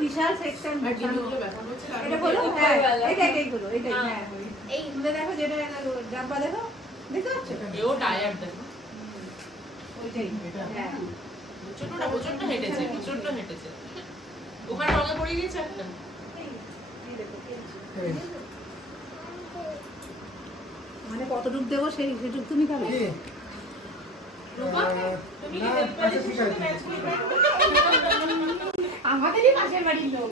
বিশাল section এটা হলো হ্যাঁ। এইটাই এইগুলো এইটাই হ্যাঁ, হ্যাঁ এই খুলে দেখো যেটা ডাব্বা দেখো? দেখতে পাচ্ছ? এও টায়ার্ড দেখো। ওইটাই হ্যাঁ। প্রচন্ডটা প্রচণ্ড হেঁটেছে প্রচণ্ড হেঁটেছে। ওখানে রঙে পড়ে গিয়েছে একটা এই দেখো, আছে। মানে কতটুক দেবো সেই সেটুক তুমি খাবে তুমি কি? আমাদেরই পাশের বাড়ির লোক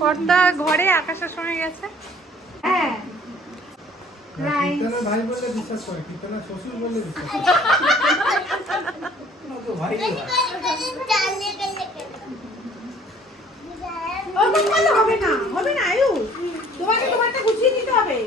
কর্তা ঘরে আকাশের সঙ্গে গেছে হ্যাঁ হবে না হবে না আয়ু তোমাকে তোমারটা গুছিয়ে দিতে হবে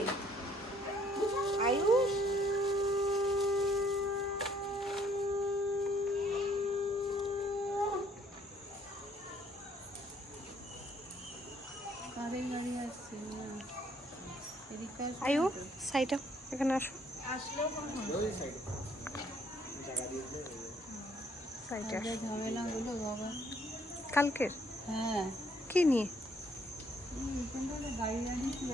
সাইডে এখানে আসো। কালকের? হ্যাঁ। কি নিয়ে?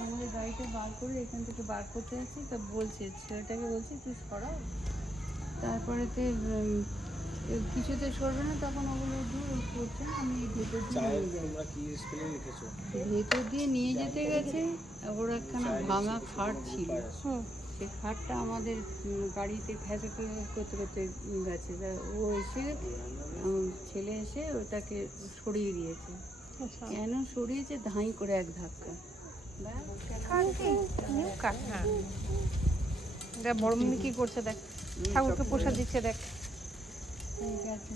আমাদের গাড়িটা বার করে এখান থেকে বার করতে আসছি তা বলছে ছেলেটাকে বলছি তুই সরাও তারপরে এ কিছুতে সরবে না তখন ওগুলো দূর করছে আমি ভেতর দিয়ে নিয়ে তোমরা কি স্পেলিং লিখেছো ভেতর দিয়ে নিয়ে যেতে গেছে ওর একখানা ভাঙা খাট ছিল। হুম। সে খাটটা আমাদের গাড়িতে ফ্যাসে করতে করতে গেছে। ও এসে ছেলে এসে ওটাকে সরিয়ে দিয়েছে। আচ্ছা। কেন সরিয়েছে? ধাই করে এক ধাক্কা। হ্যাঁ। বড় মনি কি করছে দেখ। ঠাকুরকে প্রসাদ দিচ্ছে দেখ। ঠিক আছে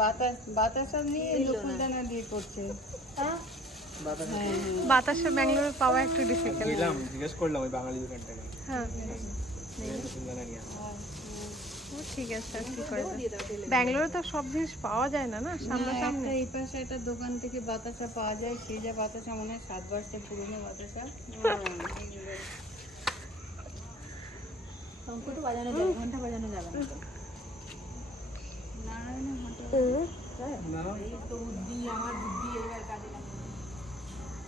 বাতাস বাতাসা নিয়ে লকুলদানা দিয়ে করছে। হ্যাঁ? হ্যাঁ বাতাসে ব্যাঙ্গালোরে পাওয়া একটু ডিফিকাল্ট দিলাম জিজ্ঞেস করলাম ওই বাঙালি দোকানটাকে। হ্যাঁ। ঠিক আছে আর কি ব্যাঙ্গালোরে তো সব জিনিস পাওয়া যায় না না? না, সামনাসামনি। এই পাশে একটা দোকান থেকে বাতাসা পাওয়া যায় সেই যা বাতাসা মনে হয় সাত বছর পুরনো বাতাসা। শঙ্খ তো বাজানো যাবে ঘণ্টা বাজানো যাবে না। তো। নারায়ণের হাটে এই তো বুদ্ধি আমার বুদ্ধি এবার কাজে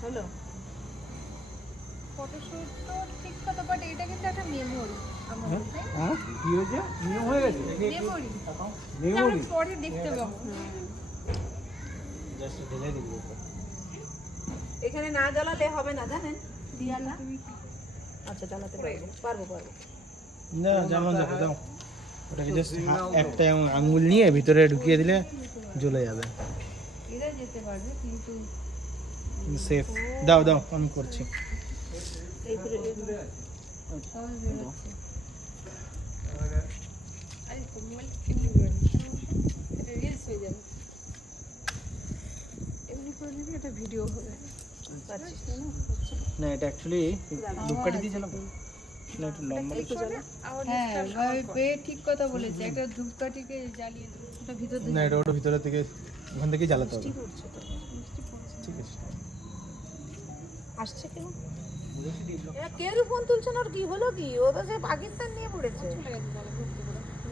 হলো ফটোশুট তো ঠিক কথা বাট এটা কিন্তু একটা মেমোরি হ্যাঁ? কি হয়েছে? নিয়ম হয়ে গেছে? মেমোরি মেমোরি পরে দেখতে পাবো। জাস্ট ঢেলে দিবি এখানে না জ্বালালে হবে না জানেন? আচ্ছা জ্বালাতে পারব পারব পারব। না জানো যাবে দাও ওটাকে জাস্ট একটা আঙুল নিয়ে ভিতরে ঢুকিয়ে দিলে জ্বলে যাবে। এরা যেতে পারবে কিন্তু সেফ দাও দাও আমি করছি। না এটা অ্যাকচুয়ালি ধূপকাঠি দিয়েছিলাম না একটু লম্বা হ্যাঁ ওই পেয়ে ঠিক কথা বলেছে একটা ধূপকাঠিকে জ্বালিয়ে ওটা ভিতর না এটা ওটা ভিতরে থেকে ওখান থেকে জ্বালাতে হবে। ঠিক আছে। আসছে কেন? কেউ ফোন তুলছে না ওর কি হলো কি? ও তো সে পাকিস্তান নিয়ে পড়েছে।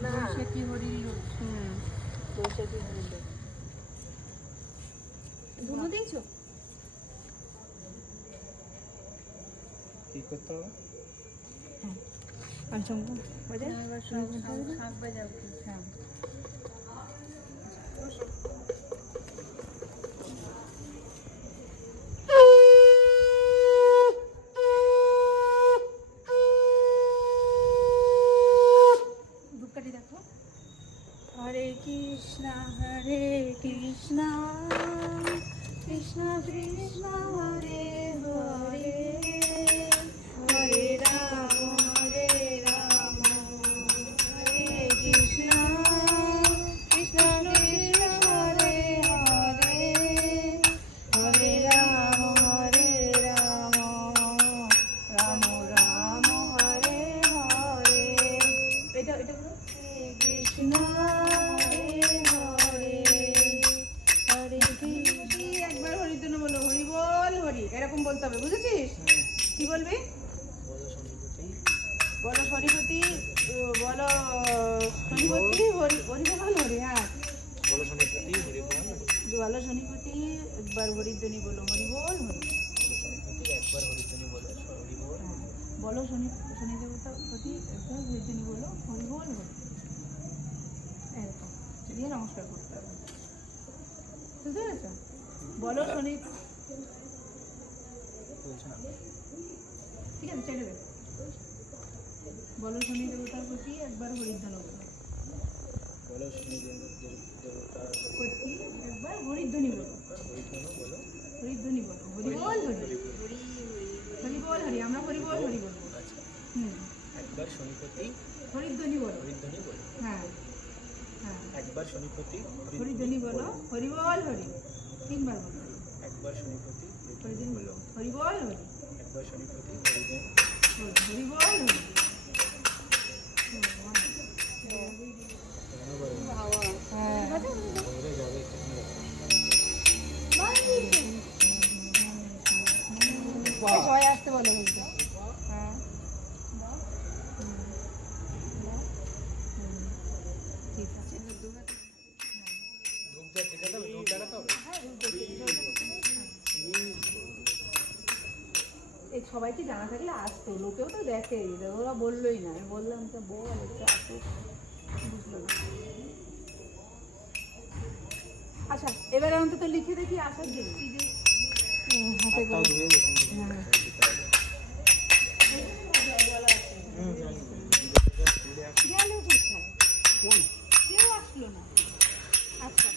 না। বৈশাখী হরি হুম। দিয়েছ? কি করতে হবে? পঞ্চমটা বাজে বলো শনিপতি বলো শনিপতি হরি হরি হরি হ্যাঁ। বলো শনিপতি হরি। বল শনিপতি একবার হরিধ্বনি বলো হরি। একবার হরিধ্বনি বলো শনি শনি দেবতা প্রতি একবার হরিধ্বনি বলো হরি বল হরি। এরকম। দিয়ে নমস্কার করতে হবে। বুঝতে পেরেছ? বলো শনি ঠিক আছে ছেড়ে দে। বলো শনি দেবতার প্রতি একবার হরিধ্বনি বলো বলো শনি দেবতার প্রতি একবার হরিধ্বনি বলো। হরিধ্বনি বলো। হরিধ্বনি হরি। বল হরি। হরি আমরা হরি হরি বলব। আচ্ছা। হুম। একবার শনিপতি হরিধ্বনি বলো। হরিধ্বনি বলো। হ্যাঁ। হ্যাঁ। একবার শনিপতি হরিধ্বনি বলো। হরিবল হরি। তিনবার বলো। একবার বলো। হরি হরি। একবার শনিপতি হরিধ্বনি হরি হরি হরি। আসতে বলো হ্যাঁ ঠিক আছে এই সবাইকে জানা থাকলে আসতো লোকেও তো দেখে ওরা বললোই না। আমি বললাম তো বল একটু আসো। বুঝলো না। আচ্ছা এবারে অন্তত লিখে দেখি আসার দেখছি যে হাতে করে ধুয়ে দেবেন হ্যাঁ গেল কোথায় কেউ আসলো না আচ্ছা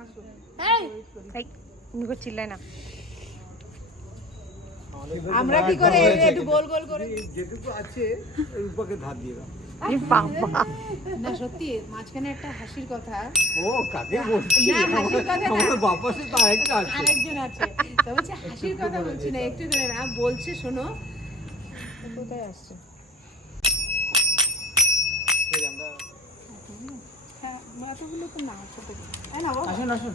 আসো এই উনি চিল্লাই না। আমরা কি করে একটু গোল গোল করে? যেটুকু আছে রূপাকে ধার দিয়ে দাও। না সত্যি মাঝখানে একটা হাসির কথা। ও কাকে বলছি? না হাসির কথা না। আমাদের বাবার সাথে আরেকটা আছে। আরেকজন আছে। তো বলছে হাসির কথা বলছি না একটু ধরে না বলছে শোনো। কোথায় আসছে? হ্যাঁ তো না ছোট। না বাবা আসুন আসুন।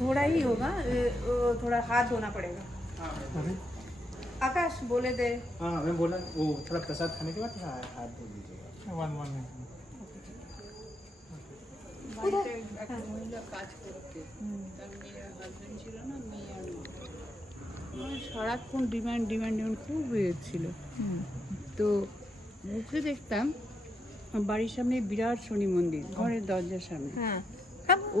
थोड़ा ही होगा ए, वो थोड़ा हाथ धोना पड़ेगा आकाश बोले दे हाँ मैं बोला वो थोड़ा प्रसाद खाने के बाद हाँ, हाथ धो दीजिएगा वन वन একটা মহিলা কাজ করতে তার মেয়ের হাজবেন্ড ছিল না মেয়ে আর মা। আমার সারাক্ষণ ডিমান্ড ডিমান্ড ডিমান্ড খুব হয়েছিল তো মুখে দেখতাম বাড়ির সামনে বিরাট শনি মন্দির ঘরের দরজার সামনে हाँ ও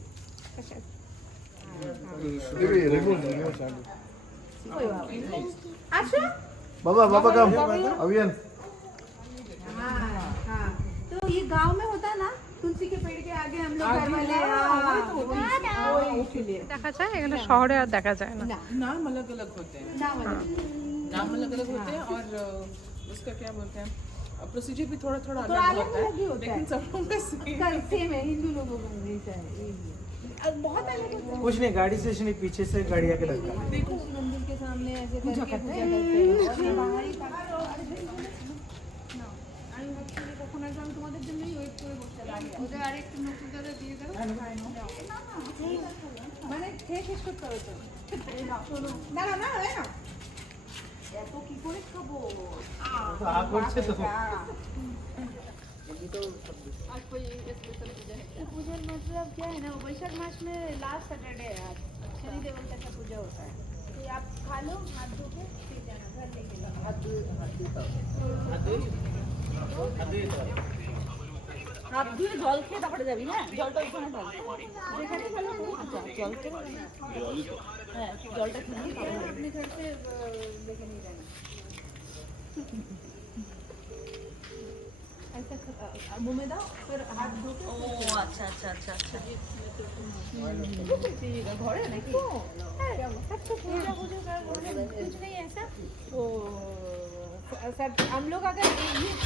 बात नहीं अच्छा Baba, Baba, come. Avian. हाँ हाँ तो ये गांव में होता है ना तुलसी के पेड़ के आगे हम लोग घर वाले हाँ, वही इसलिए দেখা যায় এগুলো শহরে আর দেখা যায় না नाम अलग अलग होते हैं ना वाला नाम अलग अलग होते हैं और अ, उसका क्या बोलते हैं प्रोसीजर भी थोड़ा थोड़ा थोड़ा अलग अलग होता अलग ही है होता लेकिन है। सब लोग का same कल सेम है हिंदू लोगों का वैसा है यही है। अब बहुत अलग होता है कुछ नहीं गाड़ी से नहीं पीछे से गाड़ी आके धक्का देखो मंदिर के सामने ऐसे पूजा करते हैं और ये बाहरी আমি ভাবছি যে কখন আসবে আমি তোমাদের জন্যই ওয়েট করে বসে দাঁড়িয়ে আছি। ওদের আরেকটু নতুন দাদা দিয়ে দাও মানে খেয়ে শেষ করতে হবে তো এই নাও, শোনো। না না না এই নাও। এত কি করে খাবো तो आप बोलते तो पूजा मतलब क्या है ना वैशाख मास में लास्ट सैटरडे है आज शनि देवता का पूजा होता है तो आप खा लो हाथ धो के फिर जाना घर लेके जाना হাত ধুয়ে হাত দিতে হবে হাত ধুয়ে জল খেয়ে তারপরে যাবি হ্যাঁ জলটা ওখানে ঢাল যেখানে ফেলো আচ্ছা জল তো হ্যাঁ জলটা খেয়ে নিই, তারপরে अपने घर से अ, लेके नहीं जाना कर तो कुछ तो, हम लोग अगर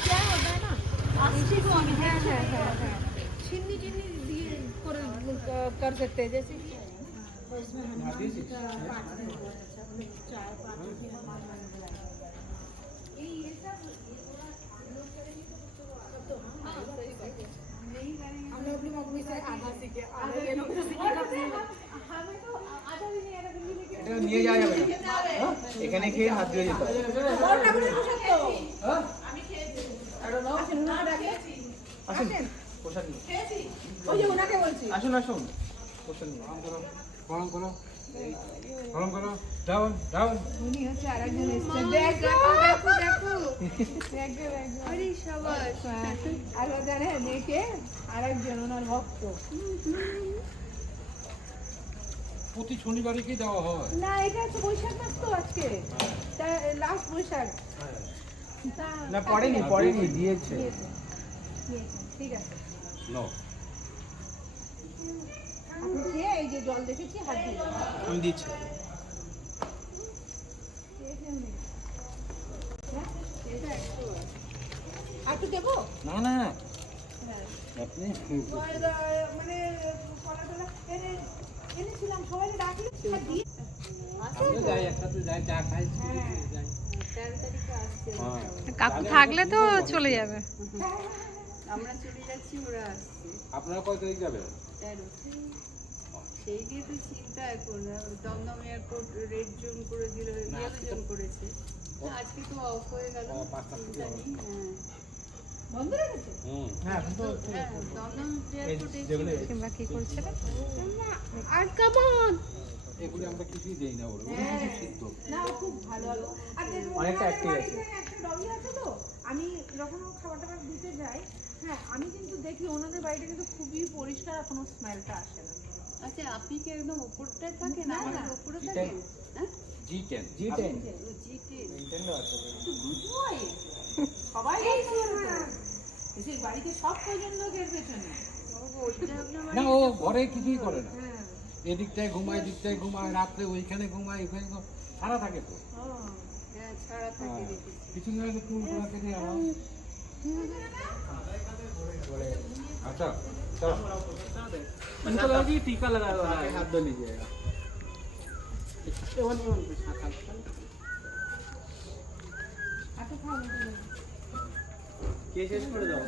क्या होता है ना इसी को छिन्नी छिन्नी दिए कर सकते हैं जैसे हाँ, चार पाठ ये सब এটা নিয়ে যাওয়া যাবে হ্যাঁ? এখানে খেয়ে হাত ধুয়ে যেতে আসুন, প্রসাদ নিয়ে। আসুন আসুন। প্রসাদ নিয়ে। গরম গরম করো। Down down. উনি হচ্ছে আরেকজন এসেছেন দেখো দেখো দেখো দেখো। দেখো আরে সবাস আর ও জানে আরেকজন ওনার ভক্ত। প্রতি শনিবারে কি দেওয়া হয়। না এটা তো বৈশাখ মাস তো আজকে। তা লাস্ট বৈশাখ। না পড়েনি পড়েনি দিয়েছে। ঠিক আছে। নো খেয়ে এই যে জল দেখেছি হাত দিয়ে। আমি দিচ্ছি। হ্যাঁ? আর দেবো? না না আপনি মানে এনেছিলাম সবাই ডাকলে দিয়ে। হ্যাঁ। কাকু থাকলে তো চলে যাবে। আমরা চলে যাচ্ছি ওরা আসছে। আপনারা কয় তারিখ যাবেন? তেরো সেই দিয়ে তো চিন্তা এখন দমদম এয়ারপোর্ট রেড জোন করে দিল ইয়েলো জোন করেছে। আজকে তো অফ হয়ে গেল চিন্তা নেই হ্যাঁ। বন্ধ রেখেছে হ্যাঁ হ্যাঁ দমদম এই এয়ারপোর্টে কিংবা কি করছে আর কামন এগুলি আমরা কিছুই দেই না ওরা ওরা সিদ্ধ। না খুব ভালো আর অনেকটা ওনাদের আছে। একটা ডগি আছে তো? আমি যখন ও খাবার টাবার দিতে যাই হ্যাঁ আমি কিন্তু দেখি ওনাদের বাড়িটা কিন্তু খুবই পরিষ্কার আর কোনো স্মেলটা আসে না। আচ্ছা আপনি কি একদম উপরটায় থাকেন? না, আমাদের না। উপরে জি থাকেন? হ্যাঁ? জি টেন জি টেন নিনটেন্ডো আছে। সবাই এসে বাড়িতে সব এর পেছনে। না ও ঘরে কিছুই করে না। হ্যাঁ। এদিকটায় ঘুমায় এদিকটায় ঘুমায় রাত্রে ওইখানে ঘুমায় ওইখানে সারা থাকে তো। হ্যাঁ কিছু না টুল আমার আচ্ছা চলো उनको लगा कि टीका लगा हुआ है हाथ धो लीजिएगा কে শেষ করে দাও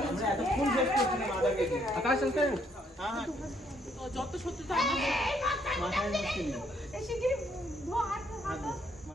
আমরা এতক্ষণ শেষ করছিলাম আধা কেজি আকাশ চলতে হ্যাঁ হ্যাঁ যত সত্যি মাথায় মুশকিল